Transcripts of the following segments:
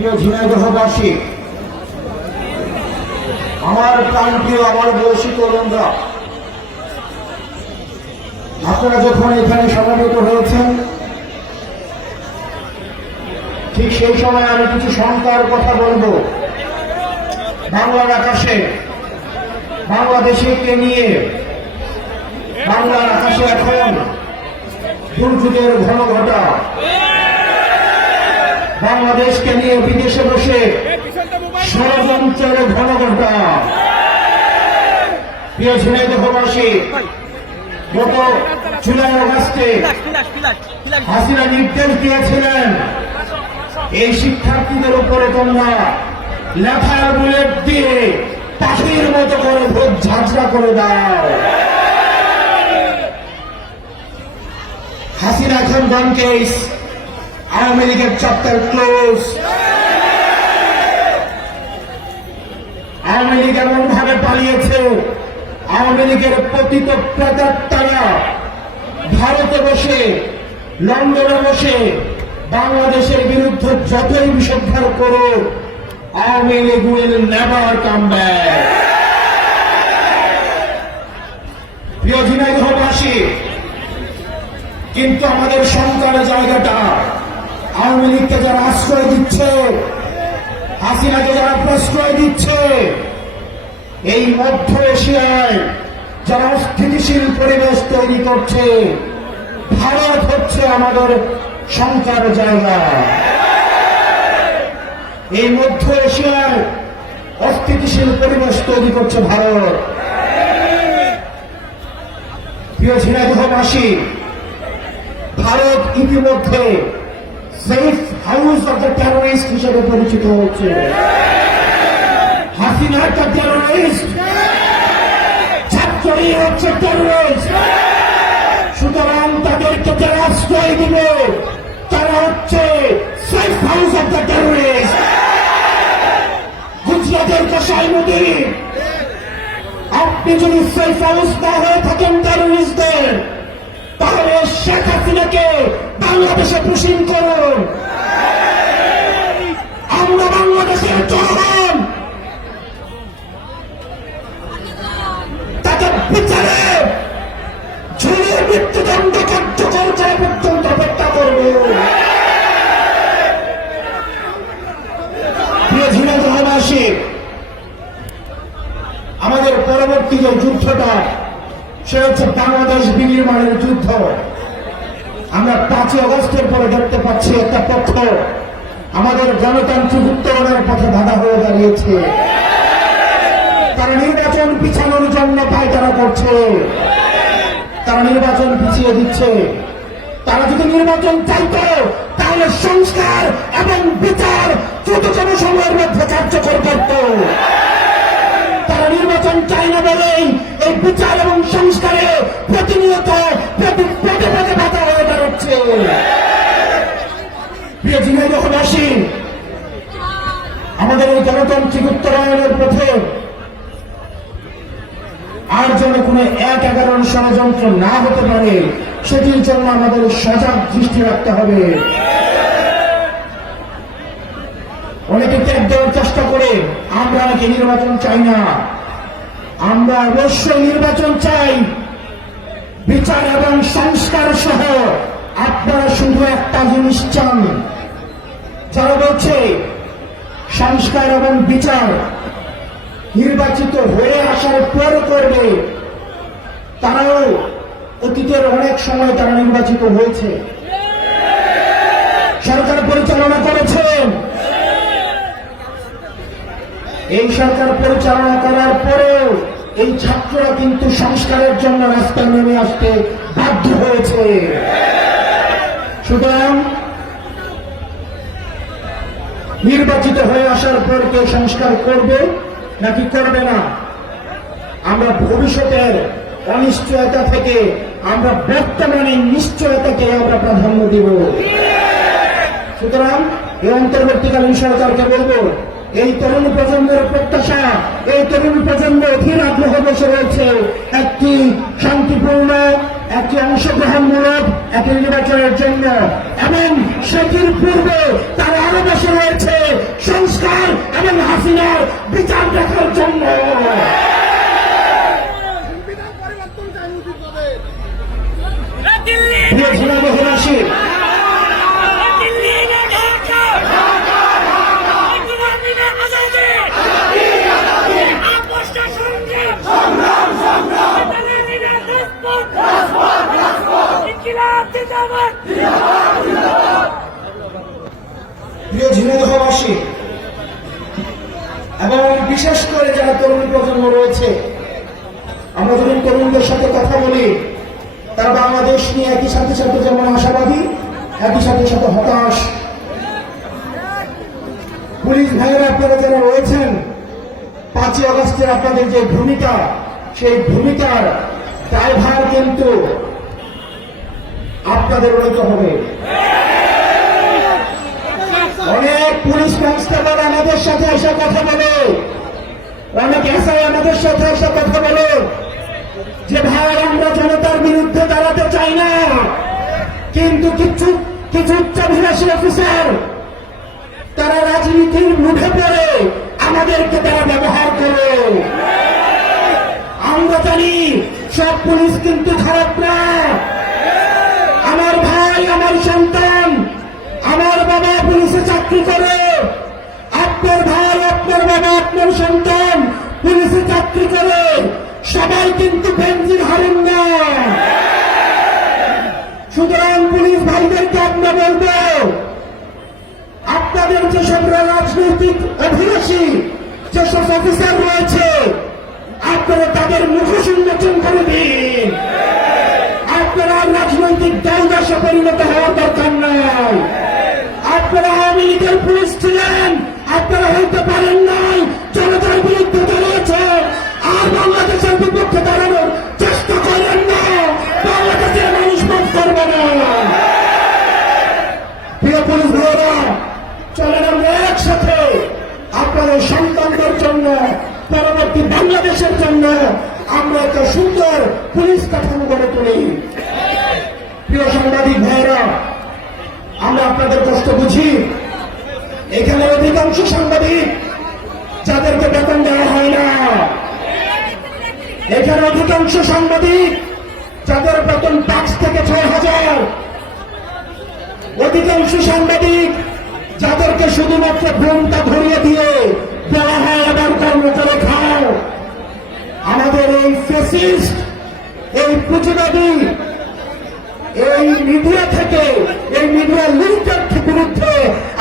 প্রিয় ঝিনাইদহবাসী, আমার প্রাণপ্রিয় আমার বয়সী তরুণরা, আপনারা যখন এখানে সমবেত হয়েছেন, ঠিক সেই সময় আমি কিছু শঙ্কার কথা বলব। বাংলার আকাশে, বাংলাদেশকে নিয়ে বাংলার আকাশে এখন দুর্যোগের ঘন ঘটা। বাংলাদেশকে নিয়ে বিদেশে বসে ষড়যন্ত্রের ঘন ঘটা প্রিয় ঝিনাইদহবাসী গত জুলাই হাসিনা নির্দেশ দিয়েছিলেন, এই শিক্ষার্থীদের উপরে তোমরা লেখার বুলেট দিয়ে পাখির মতো করে ভোট করে দাও। হাসিনা এখন ডন কেস আওয়ামী লীগের চ্যাপ্টার ক্লোজ আওয়ামী লীগ এমন ভাবে পালিয়েছে, আওয়ামী পতিত প্রেতাত্মারা ভারতে বসে, লন্ডনে বসে, বাংলাদেশের বিরুদ্ধে যতই বিষোদ্ধার করুক, Awami League will never come back কিন্তু আমাদের সংকার জায়গাটা আওয়ামী লীগকে যারা আশ্রয় দিচ্ছে, হাসিনাকে যারা প্রশ্রয় দিচ্ছে, এই মধ্য এশিয়ায় যারা অস্থিতিশীল পরিবেশ তৈরি করছে, ভারত হচ্ছে আমাদের সংসার জায়গা। এই মধ্য এশিয়ায় অস্থিতিশীল পরিবেশ তৈরি করছে ভারত। প্রিয় ঝিনাইদহবাসী ভারত ইতিমধ্যে safe house of the terrorist হিসেবে পরিচিত হচ্ছে হাসিনা একটা টেরোরিস্ট ছাত্রই হচ্ছে টেরোরিস্ট সুতরাং তাদেরকে যারা আশ্রয় দিবে, তারা হচ্ছে safe house of the terrorist গুজরাটের কষাই মোদী আপনি যদি সেফ হাউস না হয়ে থাকেন টেরোরিস্টদের তাহলে শেখ হাসিনাকে বাংলাদেশে পুষিন আমাদের পরবর্তী যে যুদ্ধটা, সে হচ্ছে বাংলাদেশ বিনির্মাণের যুদ্ধ। আমরা পাঁচই অগস্টের পরে দেখতে পাচ্ছি একটা পক্ষ আমাদের গণতান্ত্রিক উত্তরণের পথে বাধা হয়ে দাঁড়িয়েছে। তারা নির্বাচন পিছানোর জন্য পায়তারা করছে। তারা নির্বাচন পিছিয়ে দিচ্ছে। তারা যদি নির্বাচন চাইতো, তাহলে সংস্কার এবং বিচার দ্রুততম সময়ের মধ্যে কার্যকর করত, তারা নির্বাচন চায় না বলেই এই বিচার এবং সংস্কারে প্রতিনিয়ত আমাদের এই গণতান্ত্রিক উত্তরায়ণের পথে আর যেন কোনো এক এগারোর ষড়যন্ত্র না হতে পারে, সেটির জন্য আমাদের সজাগ দৃষ্টি রাখতে হবে অনেকে ত্যাগ দেওয়ার চেষ্টা করে আমরা নির্বাচন চাই না। আমরা অবশ্যই নির্বাচন চাই। বিচার এবং সংস্কার সহ আপনারা শুধু একটা জিনিস চান। যারা বলছে সংস্কার এবং বিচার নির্বাচিত হয়ে আসার পর করবে, তারাও অতীতের অনেক সময় তারা নির্বাচিত হয়েছে সরকার পরিচালনা করেছেন এই সরকার পরিচালনা করার পরেও এই ছাত্ররা কিন্তু সংস্কারের জন্য রাস্তায় নেমে আসতে বাধ্য হয়েছে। সুতরাং নির্বাচিত হয়ে আসার পর কেউ সংস্কার করবে নাকি করবে না? আমরা ভবিষ্যতের অনিশ্চয়তা থেকে, আমরা বর্তমানে নিশ্চয়তাকে আমরা প্রাধান্য দিব। সুতরাং এই অন্তর্বর্তীকালীন সরকারকে বলব এই তরুণ প্রজন্মের প্রত্যাশা এই তরুণ প্রজন্ম অধীর আগ্রহ বসে রয়েছে। একটি শান্তিপূর্ণ একটি অংশগ্রহণমূলক একটি নির্বাচনের জন্য। এবং সেটির পূর্বে তারা আরও বসে রয়েছে সংস্কার এবং হাসিনার বিচার দেখার জন্য। সংবিধান প্রিয় ঝিনাইদহবাসী এবং বিশেষ করে যারা তরুণ প্রজন্ম রয়েছে, আমরা যখন তরুণদের সাথে কথা বলি, তারা বাংলাদেশ নিয়ে একই সাথে সাথে যেমন আশাবাদী, একই সাথে সাথে হতাশ। পুলিশ ভাইয়েরা আপনারা যারা রয়েছেন, পাঁচই আগস্টের আপনাদের যে ভূমিকা, সেই ভূমিকার দায়ভার কিন্তু আপনাদের রইতে হবে। অনেক পুলিশ কনস্টেবল আমাদের সাথে এসে কথা বলে। অনেক এসআই আমাদের সাথে এসে কথা বলে। যে ভাই, আমরা জনতার বিরুদ্ধে দাঁড়াতে চাই না। কিন্তু কিছু কিছু উচ্চাভিলাষী অফিসার, তারা রাজনীতির মুখে পড়ে আমাদেরকে তারা ব্যবহার করে। আমরা জানি সব পুলিশ কিন্তু খারাপ না। আমার ভাই, আমার সন্তান, আমার বাবা পুলিশে চাকরি করে। আপনার ভাই, আপনার বাবা, আপনার সন্তান পুলিশে চাকরি করে। সবাই কিন্তু বেঞ্জির হারেন না। সুতরাং পুলিশ ভাইদেরকে আমরা বলব, আপনাদের যেসব রাজনৈতিক অভিলাষী, যেসব অফিসার রয়েছে, আপনারা তাদের মুখোশ উন্মোচন করে দিন আপনারা রাজনৈতিক দলদাসে পরিণত হওয়ার দরকার নাই। আপনারা আওয়ামী লীগের পুলিশ ছিলেন, আপনারা হইতে পারেন নাই। জনতার বিরুদ্ধে দাঁড়িয়েছেন আর বাংলাদেশের বিপক্ষে দাঁড়ানোর চেষ্টা করেন না। বাংলাদেশের মানুষ ভোট করবে না। প্রিয় পুলিশ ভাইয়েরা, চলেন আমরা একসাথে আপনাদের সন্তানদের জন্য, পরবর্তী বাংলাদেশের জন্য আমরা একটা সুন্দর পুলিশ কাঠামো গড়ে তুলি। প্রিয় সাংবাদিক ভাইয়েরা, আমরা আপনাদের কষ্ট বুঝি, এখানে অধিকাংশ সাংবাদিক যাদেরকে বেতন দেওয়া হয় না। এখানে অধিকাংশ সাংবাদিক যাদের বেতন পাঁচ থেকে ছয় হাজার। অধিকাংশ সাংবাদিক যাদেরকে শুধুমাত্র ঘুমটা ধরিয়ে দিয়ে দেওয়া হয় আবার কর্ম করে খাও আমাদের এই ফেসিস্ট এই পুঁজিবাদী এই মিডিয়া থেকে, এই মিডিয়া লিঙ্কের বিরুদ্ধে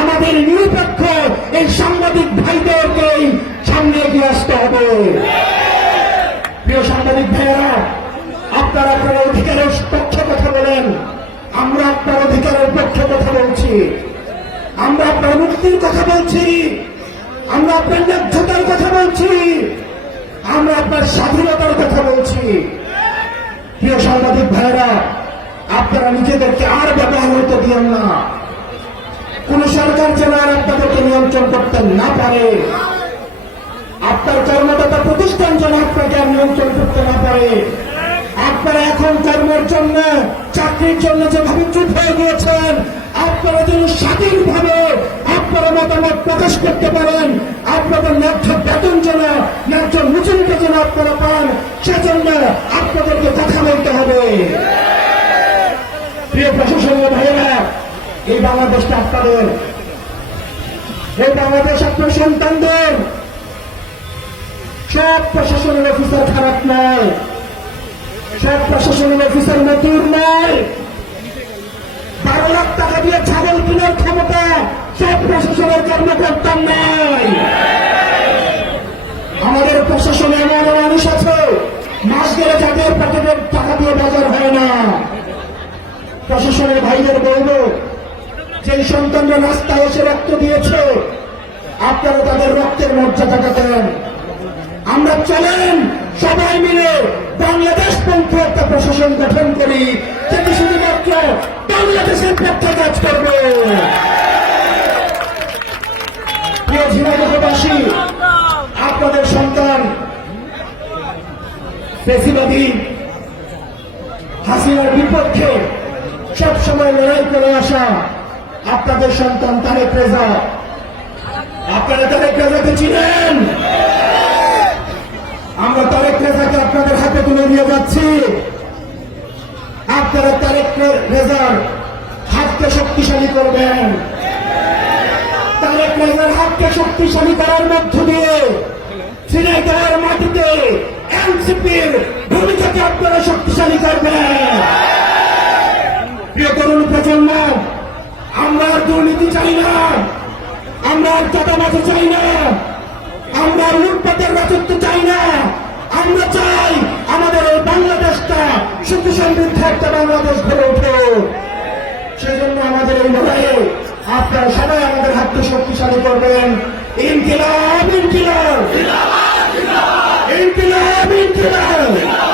আমাদের নিরপেক্ষ এই সাংবাদিক ভাইদেরকেই সামনে এগিয়ে আসতে হবে। প্রিয় সাংবাদিক ভাইয়েরা, আপনারা আপনার অধিকারের পক্ষে কথা বলেন, আমরা আপনার অধিকারের পক্ষে কথা বলছি। আমরা আপনার মুক্তির কথা বলছি, আমরা আপনার ন্যায্যতার কথা বলছি, আমরা আপনার স্বাধীনতার কথা বলছি। প্রিয় সাংবাদিক ভাইয়েরা আপনারা নিজেদেরকে আর ব্যবহার হতে দিন না। কোন সরকার যেন আর আপনাদেরকে নিয়ন্ত্রণ করতে না পারে। আপনার কর্মদাতা প্রতিষ্ঠান যেন আপনাকে আর নিয়ন্ত্রণ করতে না পারে। আপনারা এখন কর্মের জন্য, চাকরির জন্য যেভাবে চুপ হয়ে গিয়েছেন, আপনারা যেন স্বাধীনভাবে আপনারা মতামত প্রকাশ করতে পারেন। আপনাদের ন্যায্য বেতন যেন, ন্যায্য মজুরিটা যেন আপনারা পান, সেজন্য আপনাদেরকে কথা বলতে হবে। প্রিয় প্রশাসনীয় ভাইয়েরা, এই বাংলাদেশটা আপনাদের, এই বাংলাদেশ আপনার সন্তানদের। সব প্রশাসনের অফিসার খারাপ নয়, সব প্রশাসনের অফিসার মতুর নয়। বারো লাখ টাকা দিয়ে ছাগল কেনার ক্ষমতা সব প্রশাসনের কর্মকর্তার নয়। আমাদের প্রশাসনে এমন মানুষ আছে, মাস গেলে যাদের প্যাকেটের টাকা দিয়ে বাজার হয় না। প্রশাসনের ভাইদের বলব যে সন্তানরা রাস্তায় এসে রক্ত দিয়েছে, আপনারা তাদের রক্তের মর্যাদাটা দেন। আমরা চলেন সবাই মিলে বাংলাদেশ পন্থী একটা প্রশাসন গঠন করি যেটি শুধুমাত্র বাংলাদেশের পক্ষে কাজ করবে। ঝিনাইদহবাসী, আপনাদের সন্তান বেশিবাদী হাসিনার বিপক্ষে সবসময় লড়াই করে আসা আপনাদের সন্তান তারেক রেজা। আপনারা তারেক রেজাকে চিনেন? আমরা তারেক রেজাকে আপনাদের হাতে তুলে দিয়ে যাচ্ছি। আপনারা তারেক রেজার হাতকে শক্তিশালী করবেন। তারেক রেজার হাতকে শক্তিশালী করার মধ্য দিয়ে সিনেগার মাটিতে এনসিপির ভূমিকাকে আপনারা শক্তিশালী করবেন প্রিয় তরুণ প্রজন্ম আমরা আর দুর্নীতি চাই না। আমরা চাঁদাবাজি চাই না। আমরা আর লুটপাটের রাজত্ব চাই না। আমরা চাই আমাদের এই বাংলাদেশটা সুখ সমৃদ্ধ একটা বাংলাদেশ গড়ে উঠুক। সেই জন্য আমাদের এই লড়াইয়ে আপনারা সবাই আমাদের হাতকে শক্তিশালী করবেন। ইনকিলাব ইনকিলাব। ইনকিলাব ইনকিলাব।